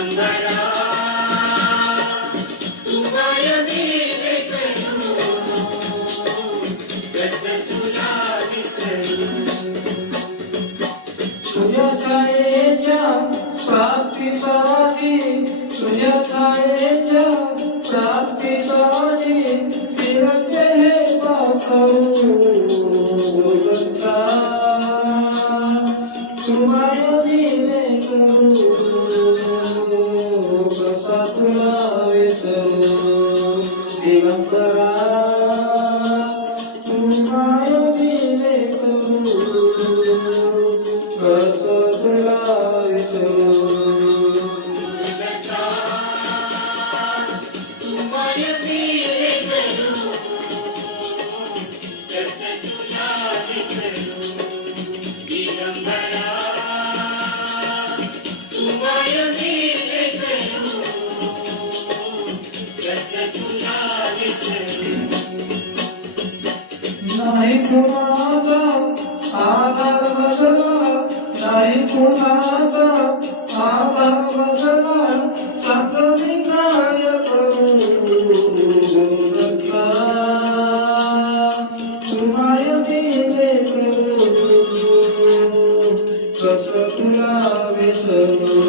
दिगंबरा तू माय दिले करू कसं तुला विसरू तुझ्या छायेच्या प्राप्तीसाठी तुझ्या छायेच्या प्राप्तीसाठी फिरते हे पाखरू बोलता तू माय दिले करू कसा तुला विसरू दिगंबरा तू माय दिले करू कसं तुला विसरू तू माय दिले करू कसं तुला विसरू दिगंबरा तू माय दिले करू कसं तुला विसरू नाही कुणाचा आधार बदला नाही कुणाचा आधार बदला साखरी काय करू बोलता तुमाय दिले करू कसं तुला विसरू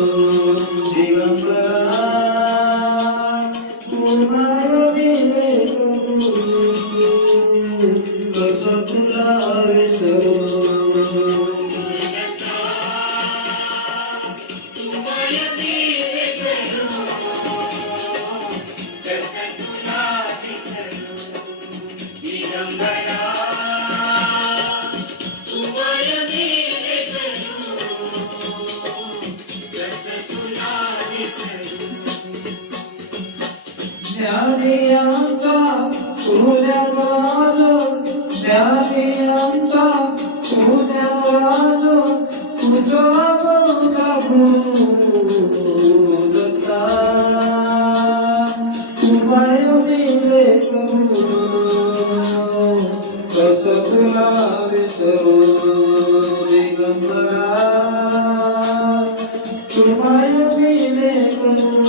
दिगंबरा तुमाय दिले करू कसं तुला विसरू तू माय दिले करू कसं तुला विसरू दिगंबरा तू माय दिले करू कसं तुला विसरू ज्ञानियांचा पुण्याराज ज्ञानियांचा पुण्याराज तुझा बोलता बोलता तुमाय दिले करू कसं तुला विसरू दिगंबरा तुमाय दिले करू